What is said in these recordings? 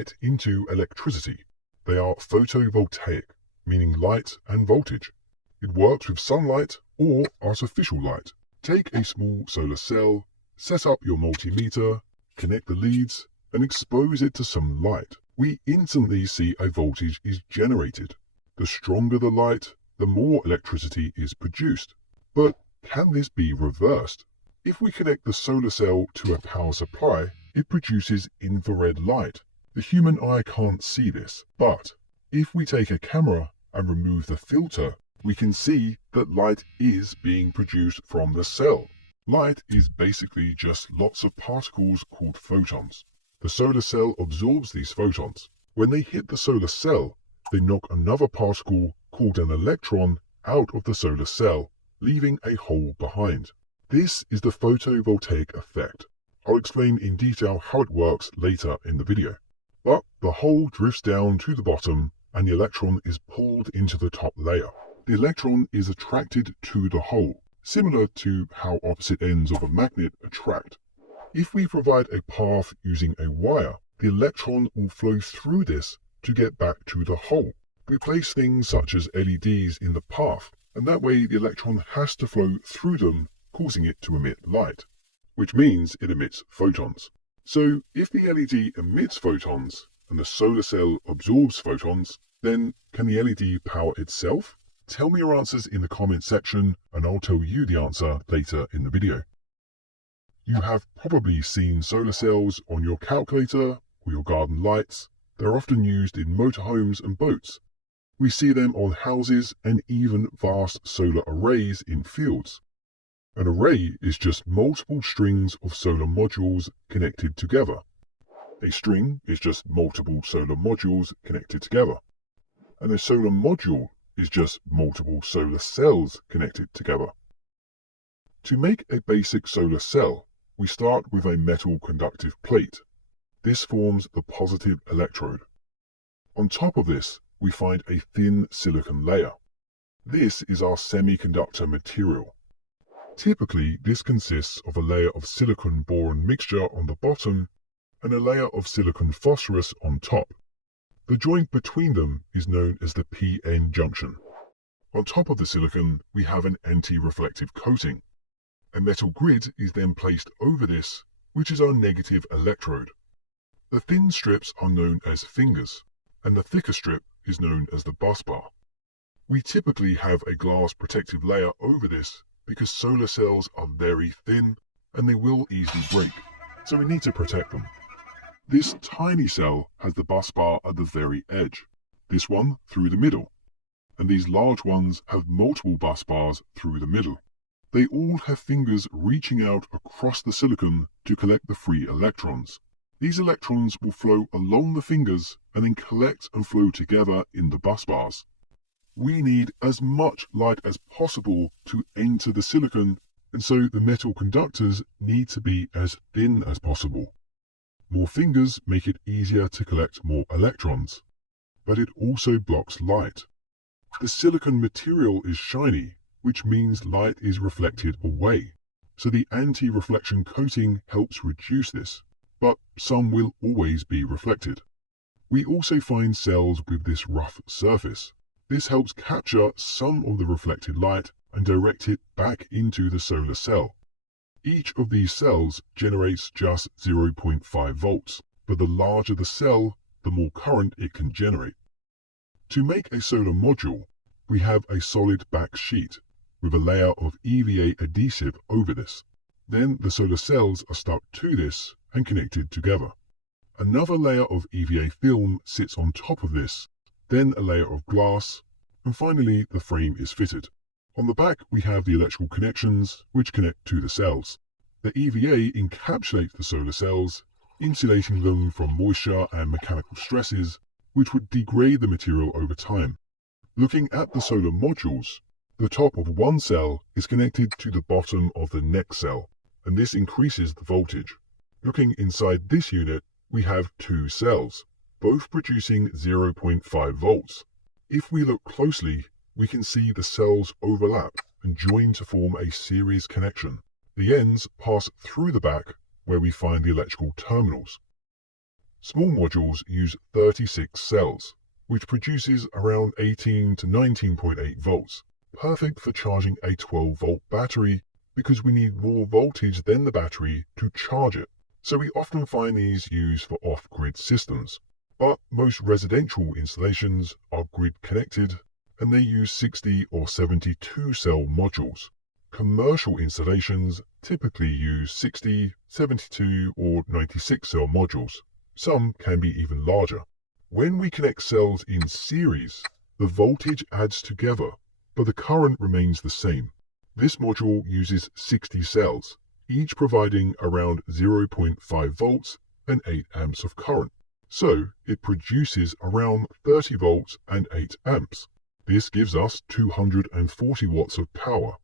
light into electricity. They are photovoltaic, meaning light and voltage. It works with sunlight or artificial light. Take a small solar cell, set up your multimeter, connect the leads, and expose it to some light. We instantly see a voltage is generated. The stronger the light, the more electricity is produced. But can this be reversed? If we connect the solar cell to a power supply, it produces infrared light. The human eye can't see this, but if we take a camera and remove the filter, we can see that light is being produced from the cell. Light is basically just lots of particles called photons. The solar cell absorbs these photons. When they hit the solar cell, they knock another particle called an electron out of the solar cell, leaving a hole behind. This is the photovoltaic effect. I'll explain in detail how it works later in the video. But the hole drifts down to the bottom and the electron is pulled into the top layer. The electron is attracted to the hole, similar to how opposite ends of a magnet attract. If we provide a path using a wire, the electron will flow through this to get back to the hole. We place things such as LEDs in the path, and that way the electron has to flow through them, causing it to emit light, which means it emits photons. So if the LED emits photons and the solar cell absorbs photons, then can the LED power itself? Tell me your answers in the comment section and I'll tell you the answer later in the video. You have probably seen solar cells on your calculator or your garden lights. They're often used in motorhomes and boats. We see them on houses and even vast solar arrays in fields. An array is just multiple strings of solar modules connected together. A string is just multiple solar modules connected together. And a solar module is just multiple solar cells connected together. To make a basic solar cell, we start with a metal conductive plate. This forms the positive electrode. On top of this, we find a thin silicon layer. This is our semiconductor material. Typically, this consists of a layer of silicon-boron mixture on the bottom and a layer of silicon phosphorus on top. The joint between them is known as the p-n junction. On top of the silicon, we have an anti-reflective coating. A metal grid is then placed over this, which is our negative electrode. The thin strips are known as fingers, and the thicker strip is known as the busbar. We typically have a glass protective layer over this because solar cells are very thin and they will easily break, so we need to protect them. This tiny cell has the busbar at the very edge, this one through the middle, and these large ones have multiple busbars through the middle. They all have fingers reaching out across the silicon to collect the free electrons. These electrons will flow along the fingers and then collect and flow together in the busbars. We need as much light as possible to enter the silicon, and so the metal conductors need to be as thin as possible. More fingers make it easier to collect more electrons, but it also blocks light. The silicon material is shiny, which means light is reflected away, so the anti-reflection coating helps reduce this, but some will always be reflected. We also find cells with this rough surface. This helps capture some of the reflected light and direct it back into the solar cell. Each of these cells generates just 0.5 volts, but the larger the cell, the more current it can generate. To make a solar module, we have a solid back sheet with a layer of EVA adhesive over this. Then the solar cells are stuck to this and connected together. Another layer of EVA film sits on top of this, then a layer of glass, and finally the frame is fitted. On the back we have the electrical connections which connect to the cells. The EVA encapsulates the solar cells, insulating them from moisture and mechanical stresses which would degrade the material over time. Looking at the solar modules, the top of one cell is connected to the bottom of the next cell, and this increases the voltage. Looking inside this unit, we have two cells, both producing 0.5 volts. If we look closely, we can see the cells overlap and join to form a series connection. The ends pass through the back where we find the electrical terminals. Small modules use 36 cells, which produces around 18 to 19.8 volts, perfect for charging a 12-volt battery because we need more voltage than the battery to charge it. So we often find these used for off-grid systems. But most residential installations are grid connected and they use 60 or 72 cell modules. Commercial installations typically use 60, 72 or 96 cell modules. Some can be even larger. When we connect cells in series, the voltage adds together, but the current remains the same. This module uses 60 cells, each providing around 0.5 volts and 8 amps of current. So it produces around 30 volts and 8 amps. This gives us 240 watts of power.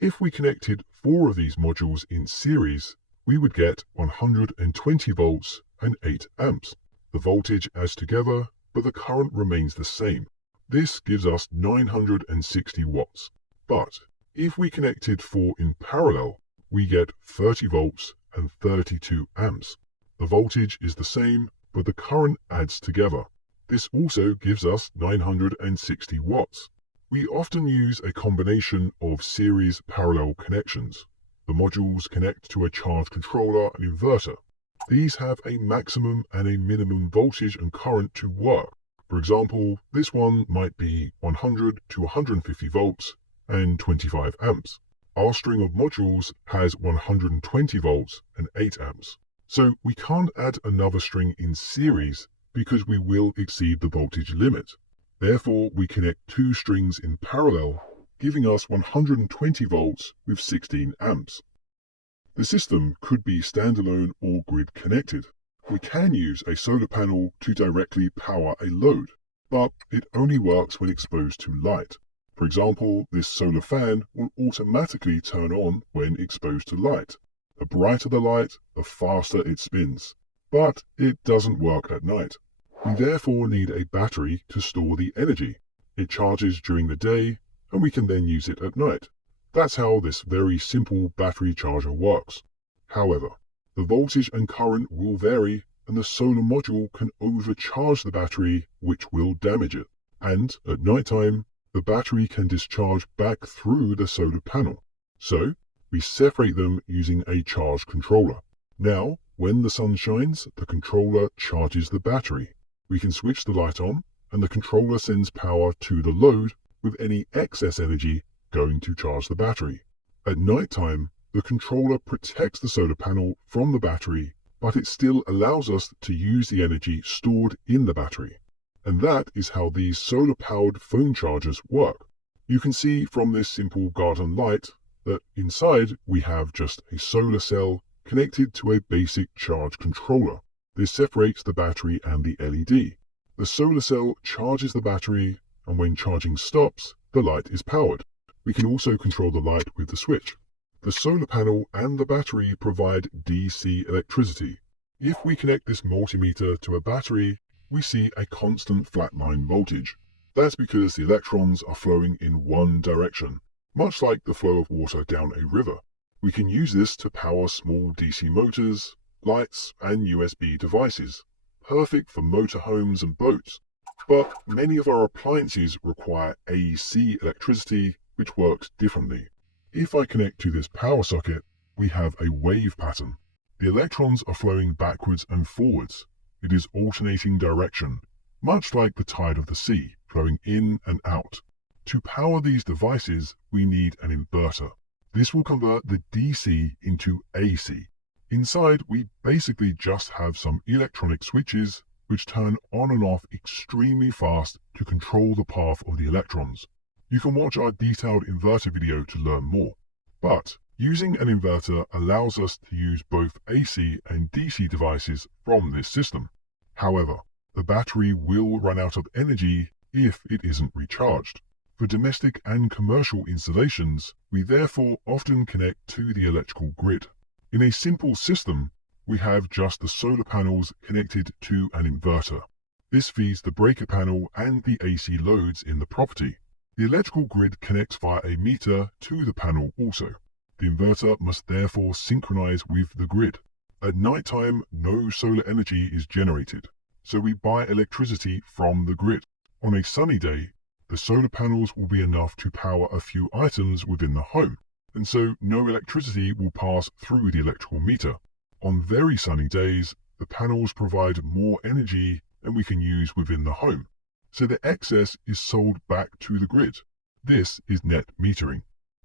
If we connected 4 of these modules in series, we would get 120 volts and 8 amps. The voltage adds together, but the current remains the same. This gives us 960 watts. But if we connected 4 in parallel, we get 30 volts and 32 amps. The voltage is the same, but the current adds together. This also gives us 960 watts. We often use a combination of series parallel connections. The modules connect to a charge controller and inverter. These have a maximum and a minimum voltage and current to work. For example, this one might be 100 to 150 volts and 25 amps. Our string of modules has 120 volts and 8 amps. So we can't add another string in series because we will exceed the voltage limit. Therefore, we connect 2 strings in parallel, giving us 120 volts with 16 amps. The system could be standalone or grid connected. We can use a solar panel to directly power a load, but it only works when exposed to light. For example, this solar fan will automatically turn on when exposed to light. The brighter the light, the faster it spins. But it doesn't work at night. We therefore need a battery to store the energy. It charges during the day, and we can then use it at night. That's how this very simple battery charger works. However, the voltage and current will vary, and the solar module can overcharge the battery, which will damage it. And at nighttime, the battery can discharge back through the solar panel. So, we separate them using a charge controller. Now, when the sun shines, the controller charges the battery. We can switch the light on, and the controller sends power to the load, with any excess energy going to charge the battery. At nighttime, the controller protects the solar panel from the battery, but it still allows us to use the energy stored in the battery. And that is how these solar-powered phone chargers work. You can see from this simple garden light that inside we have just a solar cell connected to a basic charge controller. This separates the battery and the LED. The solar cell charges the battery, and when charging stops, the light is powered. We can also control the light with the switch. The solar panel and the battery provide DC electricity. If we connect this multimeter to a battery, we see a constant flatline voltage. That's because the electrons are flowing in one direction, much like the flow of water down a river. We can use this to power small DC motors, lights, and USB devices, perfect for motorhomes and boats. But many of our appliances require AC electricity, which works differently. If I connect to this power socket, we have a wave pattern. The electrons are flowing backwards and forwards. It is alternating direction, much like the tide of the sea, flowing in and out. To power these devices, we need an inverter. This will convert the DC into AC. Inside, we basically just have some electronic switches which turn on and off extremely fast to control the path of the electrons. You can watch our detailed inverter video to learn more. But using an inverter allows us to use both AC and DC devices from this system. However, the battery will run out of energy if it isn't recharged. For domestic and commercial installations, we therefore often connect to the electrical grid. In a simple system, we have just the solar panels connected to an inverter. This feeds the breaker panel and the AC loads in the property. The electrical grid connects via a meter to the panel also. The inverter must therefore synchronize with the grid. At nighttime, no solar energy is generated, so we buy electricity from the grid. On a sunny day, the solar panels will be enough to power a few items within the home, and so no electricity will pass through the electrical meter. On very sunny days, the panels provide more energy than we can use within the home, so the excess is sold back to the grid. This is net metering.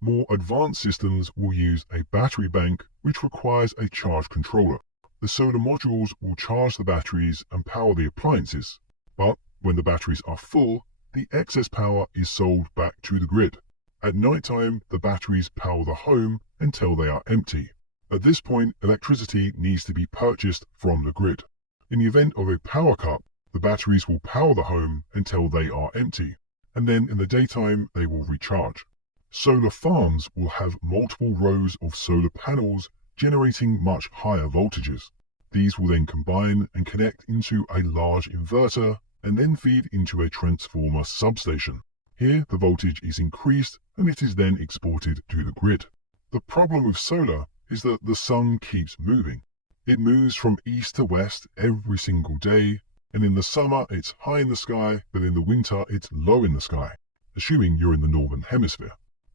More advanced systems will use a battery bank, which requires a charge controller. The solar modules will charge the batteries and power the appliances, but when the batteries are full, the excess power is sold back to the grid. At nighttime, the batteries power the home until they are empty. At this point, electricity needs to be purchased from the grid. In the event of a power cut, the batteries will power the home until they are empty, and then in the daytime they will recharge. Solar farms will have multiple rows of solar panels generating much higher voltages. These will then combine and connect into a large inverter and then feed into a transformer substation. Here the voltage is increased and it is then exported to the grid. The problem with solar is that the sun keeps moving. It moves from east to west every single day, and in the summer it's high in the sky, but in the winter it's low in the sky, assuming you're in the northern hemisphere.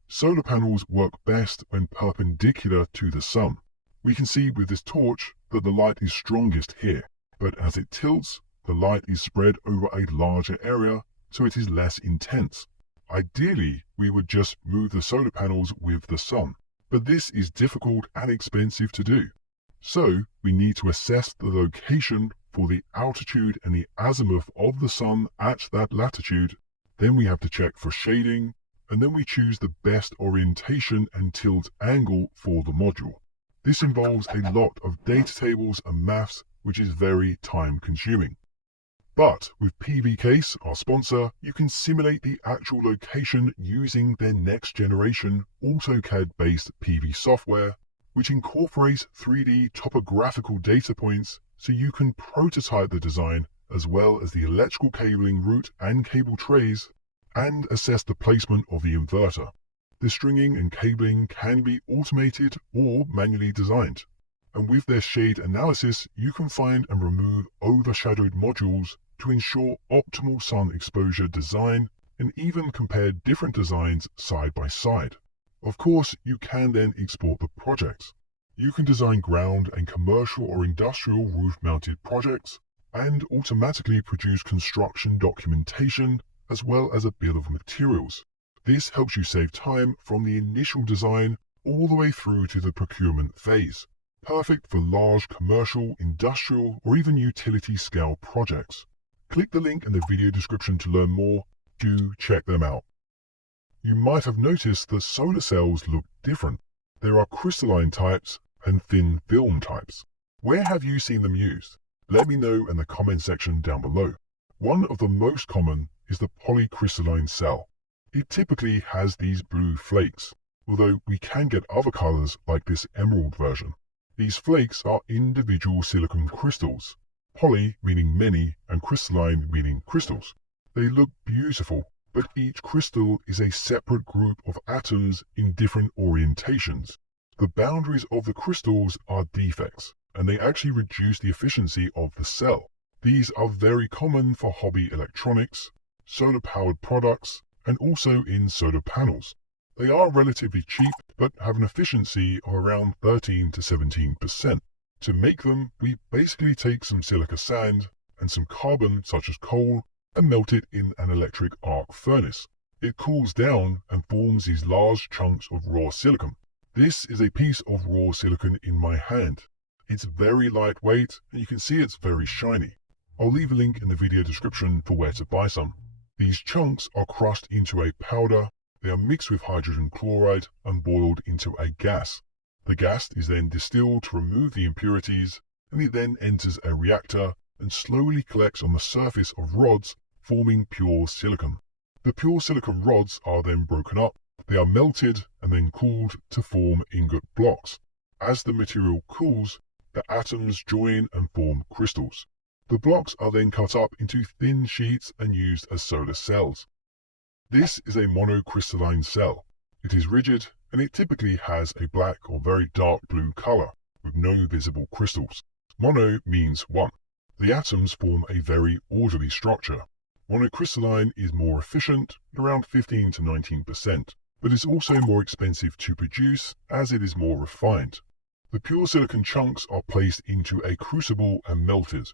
Solar panels work best when perpendicular to the sun. We can see with this torch that the light is strongest here, but as it tilts, the light is spread over a larger area, so it is less intense. Ideally, we would just move the solar panels with the sun, but this is difficult and expensive to do. So we need to assess the location for the altitude and the azimuth of the sun at that latitude. Then we have to check for shading, and then we choose the best orientation and tilt angle for the module. This involves a lot of data tables and maths, which is very time consuming. But with PVCase, our sponsor, you can simulate the actual location using their next generation AutoCAD-based PV software, which incorporates 3D topographical data points so you can prototype the design as well as the electrical cabling route and cable trays, and assess the placement of the inverter. The stringing and cabling can be automated or manually designed, and with their shade analysis you can find and remove overshadowed modules to ensure optimal sun exposure design, and even compare different designs side by side. Of course, you can then export the projects. You can design ground and commercial or industrial roof-mounted projects, and automatically produce construction documentation as well as a bill of materials. This helps you save time from the initial design all the way through to the procurement phase. Perfect for large commercial, industrial, or even utility scale projects. Click the link in the video description to learn more. Do check them out. You might have noticed that solar cells look different. There are crystalline types and thin film types. Where have you seen them used? Let me know in the comment section down below. One of the most common is the polycrystalline cell. It typically has these blue flakes, although we can get other colors like this emerald version. These flakes are individual silicon crystals, poly meaning many and crystalline meaning crystals. They look beautiful, but each crystal is a separate group of atoms in different orientations. The boundaries of the crystals are defects, and they actually reduce the efficiency of the cell. These are very common for hobby electronics, solar-powered products, and also in solar panels. They are relatively cheap, but have an efficiency of around 13 to 17%. To make them, we basically take some silica sand and some carbon such as coal and melt it in an electric arc furnace. It cools down and forms these large chunks of raw silicon. This is a piece of raw silicon in my hand. It's very lightweight and you can see it's very shiny. I'll leave a link in the video description for where to buy some. These chunks are crushed into a powder. They are mixed with hydrogen chloride and boiled into a gas. The gas is then distilled to remove the impurities, and it then enters a reactor and slowly collects on the surface of rods, forming pure silicon. The pure silicon rods are then broken up. They are melted and then cooled to form ingot blocks. As the material cools, the atoms join and form crystals. The blocks are then cut up into thin sheets and used as solar cells. This is a monocrystalline cell. It is rigid and it typically has a black or very dark blue color, with no visible crystals. Mono means one. The atoms form a very orderly structure. Monocrystalline is more efficient, around 15 to 19%, but is also more expensive to produce as it is more refined. The pure silicon chunks are placed into a crucible and melted.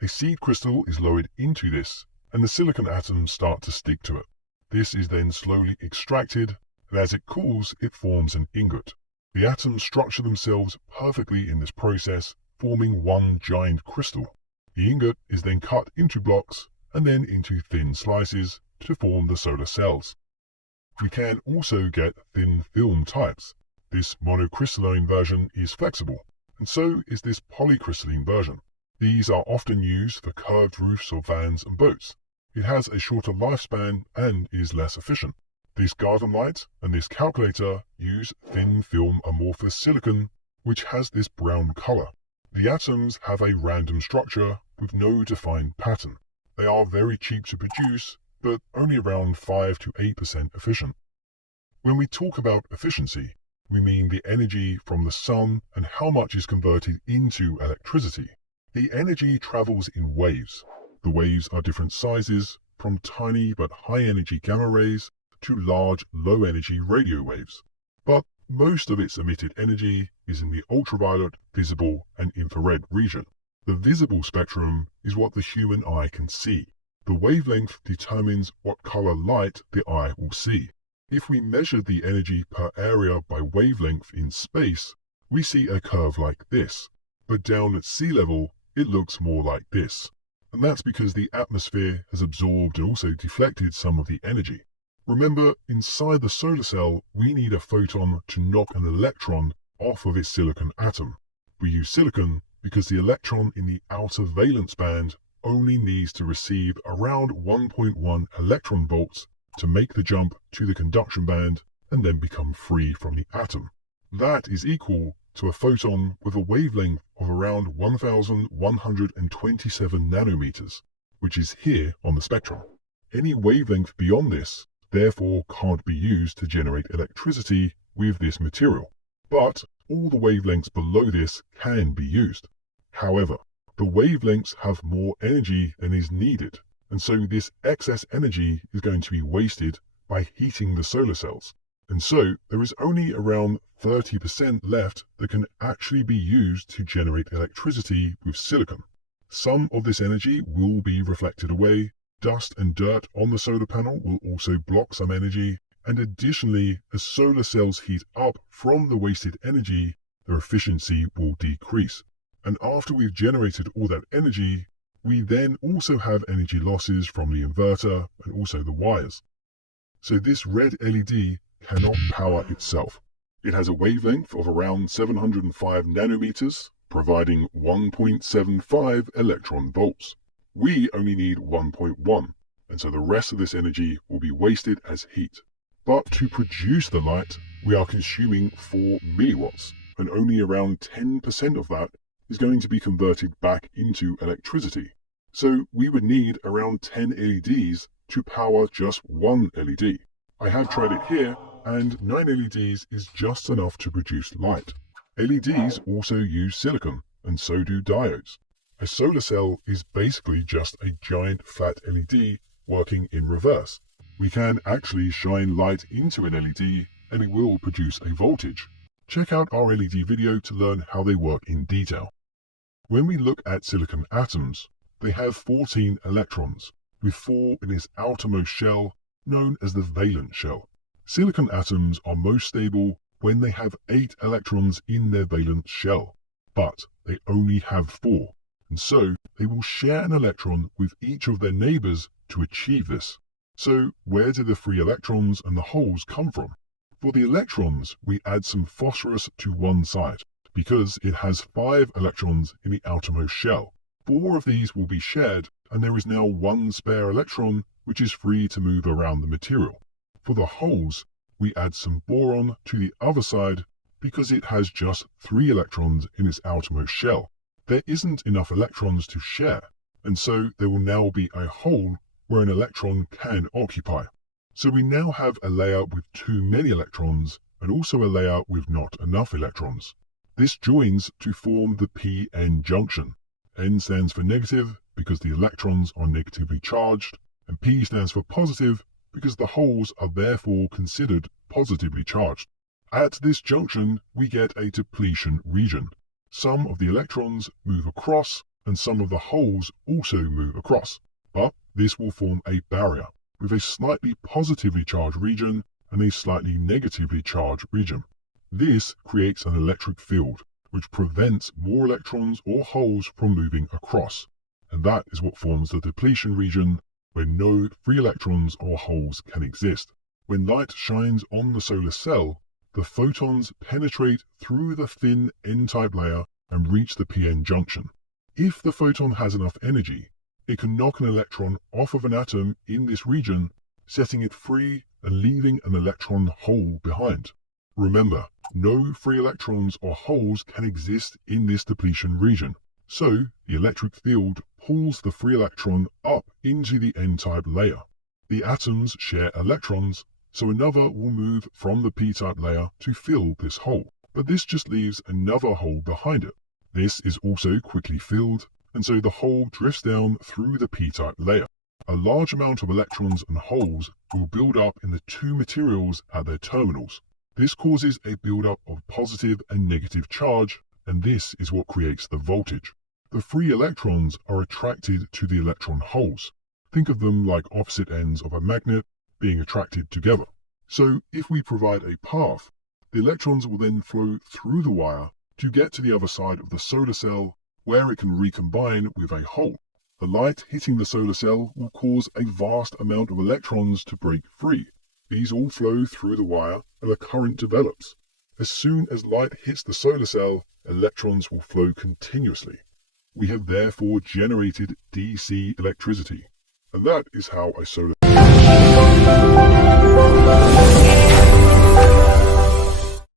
A seed crystal is lowered into this, and the silicon atoms start to stick to it. This is then slowly extracted, and as it cools, it forms an ingot. The atoms structure themselves perfectly in this process, forming one giant crystal. The ingot is then cut into blocks and then into thin slices to form the solar cells. We can also get thin film types. This monocrystalline version is flexible, and so is this polycrystalline version. These are often used for curved roofs of vans and boats. It has a shorter lifespan and is less efficient. This garden light and this calculator use thin film amorphous silicon, which has this brown color. The atoms have a random structure with no defined pattern. They are very cheap to produce, but only around 5 to 8% efficient. When we talk about efficiency, we mean the energy from the sun and how much is converted into electricity. The energy travels in waves. The waves are different sizes, from tiny but high-energy gamma rays to large low-energy radio waves. But most of its emitted energy is in the ultraviolet, visible, and infrared region. The visible spectrum is what the human eye can see. The wavelength determines what color light the eye will see. If we measure the energy per area by wavelength in space, we see a curve like this, but down at sea level, it looks more like this. And that's because the atmosphere has absorbed and also deflected some of the energy. Remember, inside the solar cell, we need a photon to knock an electron off of its silicon atom. We use silicon because the electron in the outer valence band only needs to receive around 1.1 electron volts to make the jump to the conduction band and then become free from the atom. That is equal to a photon with a wavelength of around 1127 nanometers, which is here on the spectrum. Any wavelength beyond this, therefore, can't be used to generate electricity with this material, but all the wavelengths below this can be used. However, the wavelengths have more energy than is needed, and so this excess energy is going to be wasted by heating the solar cells. And so there is only around 30% left that can actually be used to generate electricity with silicon. Some of this energy will be reflected away. Dust and dirt on the solar panel will also block some energy, and additionally, as solar cells heat up from the wasted energy, their efficiency will decrease. And after we've generated all that energy, we then also have energy losses from the inverter and also the wires. So this red LED cannot power itself. It has a wavelength of around 705 nanometers, providing 1.75 electron volts. We only need 1.1, and so the rest of this energy will be wasted as heat. But to produce the light, we are consuming 4 milliwatts, and only around 10% of that is going to be converted back into electricity. So we would need around 10 LEDs to power just one LED. I have tried it here, and 9 LEDs is just enough to produce light. LEDs also use silicon, and so do diodes. A solar cell is basically just a giant flat LED working in reverse. We can actually shine light into an LED and it will produce a voltage. Check out our LED video to learn how they work in detail. When we look at silicon atoms, they have 14 electrons, with 4 in its outermost shell, known as the valence shell. Silicon atoms are most stable when they have 8 electrons in their valence shell, but they only have 4, and so they will share an electron with each of their neighbors to achieve this. So where do the free electrons and the holes come from? For the electrons, we add some phosphorus to one side, because it has 5 electrons in the outermost shell. 4 of these will be shared, and there is now 1 spare electron which is free to move around the material. For the holes, we add some boron to the other side because it has just 3 electrons in its outermost shell. There isn't enough electrons to share, and so there will now be a hole where an electron can occupy. So we now have a layer with too many electrons and also a layer with not enough electrons. This joins to form the p-n junction. N stands for negative because the electrons are negatively charged, and P stands for positive because the holes are therefore considered positively charged. At this junction, we get a depletion region. Some of the electrons move across, and some of the holes also move across. But this will form a barrier with a slightly positively charged region and a slightly negatively charged region. This creates an electric field, which prevents more electrons or holes from moving across. And that is what forms the depletion region, where no free electrons or holes can exist. When light shines on the solar cell, the photons penetrate through the thin N-type layer and reach the p-n junction. If the photon has enough energy, it can knock an electron off of an atom in this region, setting it free and leaving an electron hole behind. Remember, no free electrons or holes can exist in this depletion region, so the electric field pulls the free electron up into the N-type layer. The atoms share electrons, so another will move from the p-type layer to fill this hole, but this just leaves another hole behind it. This is also quickly filled, and so the hole drifts down through the p-type layer. A large amount of electrons and holes will build up in the two materials at their terminals. This causes a buildup of positive and negative charge, and this is what creates the voltage. The free electrons are attracted to the electron holes. Think of them like opposite ends of a magnet being attracted together. So if we provide a path, the electrons will then flow through the wire to get to the other side of the solar cell, where it can recombine with a hole. The light hitting the solar cell will cause a vast amount of electrons to break free. These all flow through the wire and a current develops. As soon as light hits the solar cell, electrons will flow continuously. We have therefore generated DC electricity. And that is how a solar